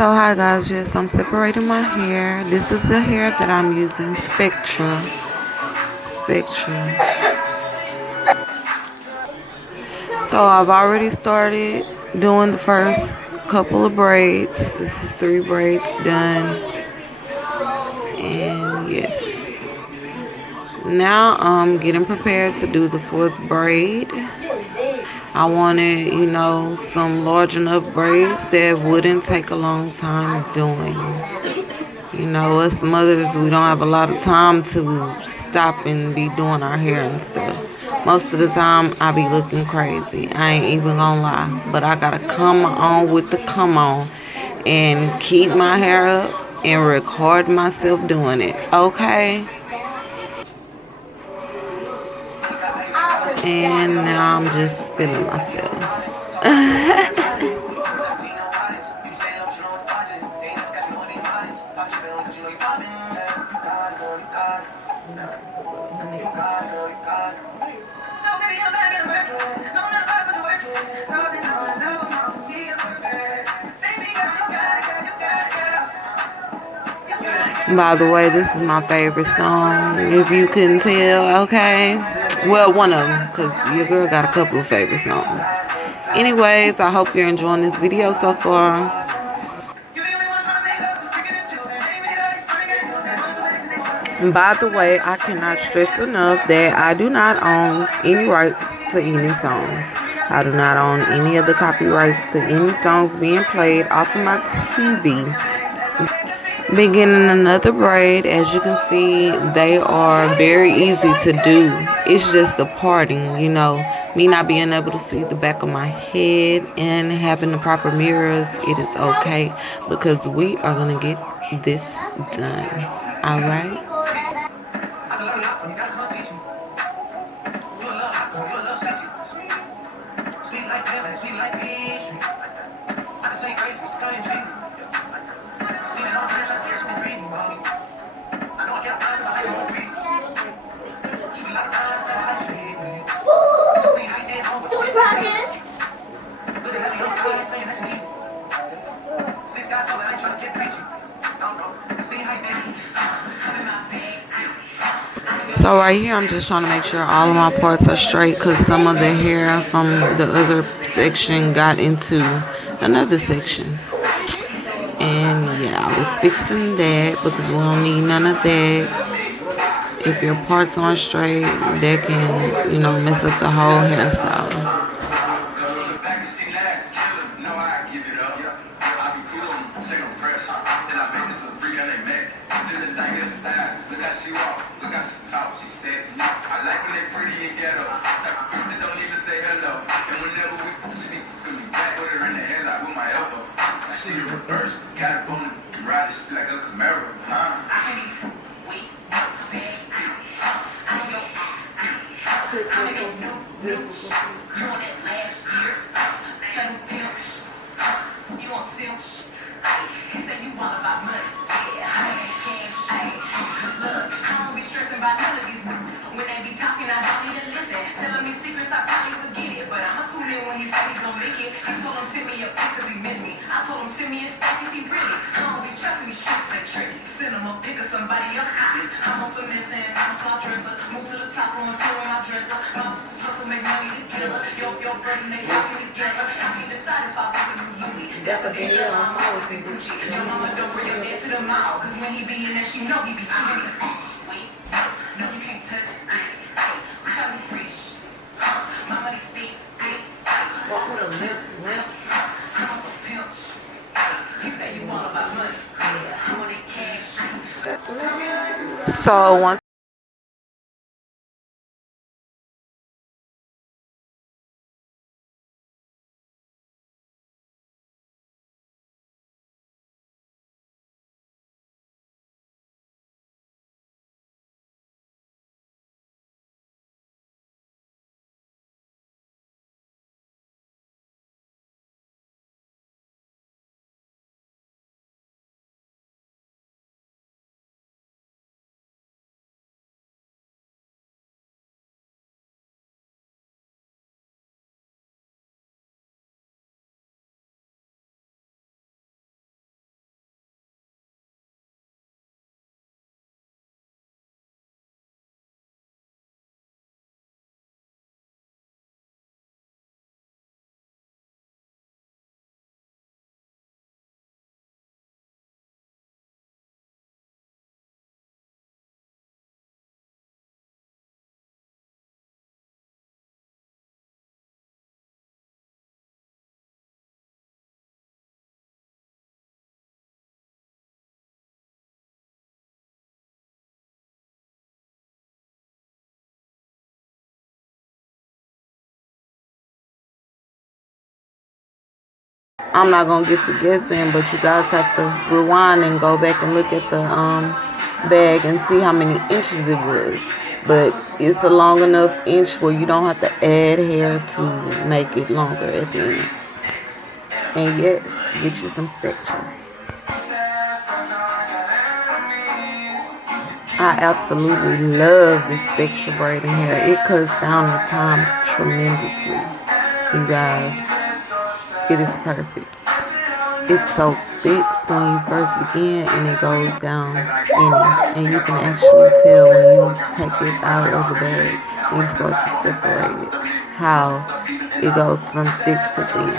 So hi guys, yes, I'm separating my hair. This is the hair that I'm using, Spectra. So I've already started doing the first couple of braids. This is 3 braids done. And yes. Now I'm getting prepared to do the 4th braid. I wanted, some large enough braids that wouldn't take a long time doing. Us mothers, we don't have a lot of time to stop and be doing our hair and stuff. Most of the time, I be looking crazy. I ain't even gonna lie. But I gotta come on with the come on and keep my hair up and record myself doing it. Okay? And now I'm just feeling myself. By the way, this is my favorite song, if you couldn't tell, okay? Well, one of them, because your girl got a couple of favorite songs. Anyways, I hope you're enjoying this video so far. By the way, I cannot stress enough that I do not own any rights to any songs. I do not own any of the copyrights to any songs being played off of my TV. Beginning another braid. As you can see, they are very easy to do. It's just the parting, me not being able to see the back of my head and having the proper mirrors. It is okay because we are going to get this done. All right. So right here, I'm just trying to make sure all of my parts are straight because some of the hair from the other section got into another section. And yeah, I was fixing that because we don't need none of that. If your parts aren't straight, that can, mess up the whole hairstyle. So once I'm not gonna get to guessing, but you guys have to rewind and go back and look at the bag and see how many inches it was. But it's a long enough inch where you don't have to add hair to make it longer at the end. And yes, get you some spectrum. I absolutely love this spectral braiding hair. It cuts down the time tremendously. You guys, it is perfect. It's so thick when you first begin and it goes down skinny. And you can actually tell when you take it out of the bag and you start to separate it, how it goes from thick to thin.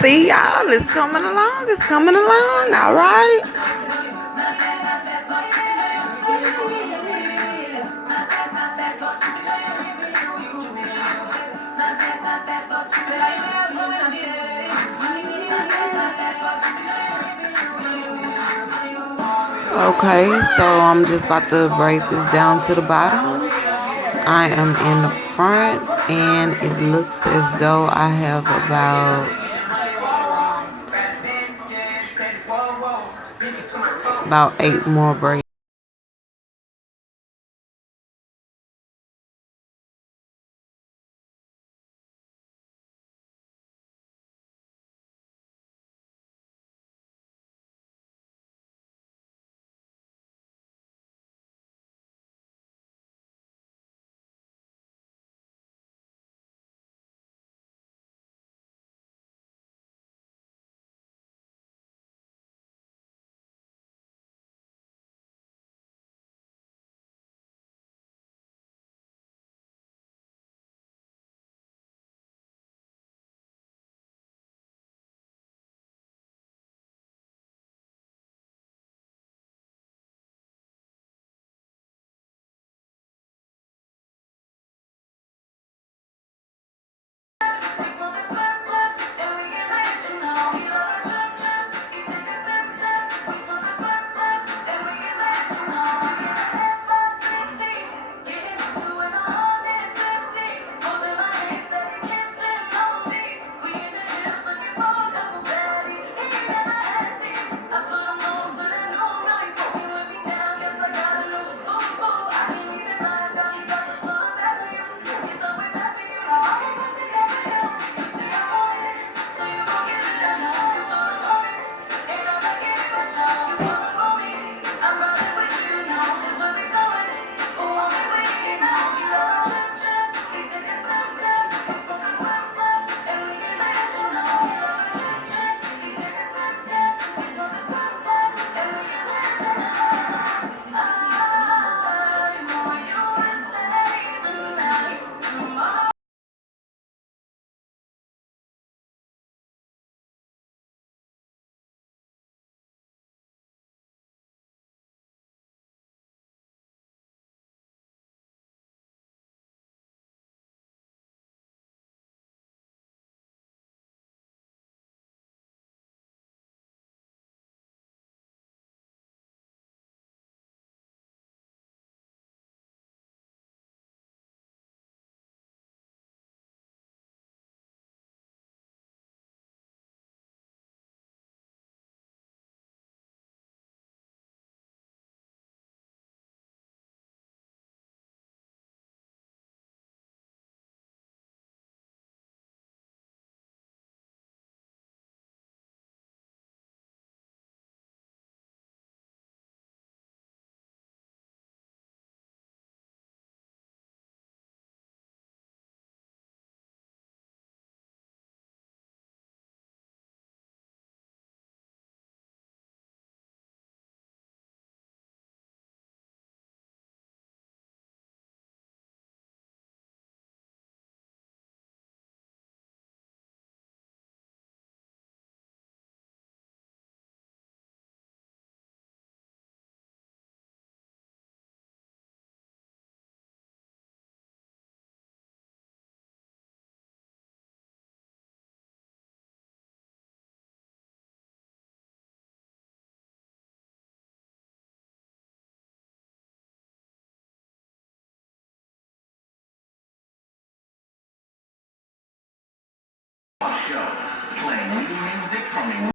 See y'all, it's coming along. It's coming along. All right. Okay, so I'm just about to braid this down to the bottom. I am in the front, and it looks as though I have about 8 more braids. Show, playing new music from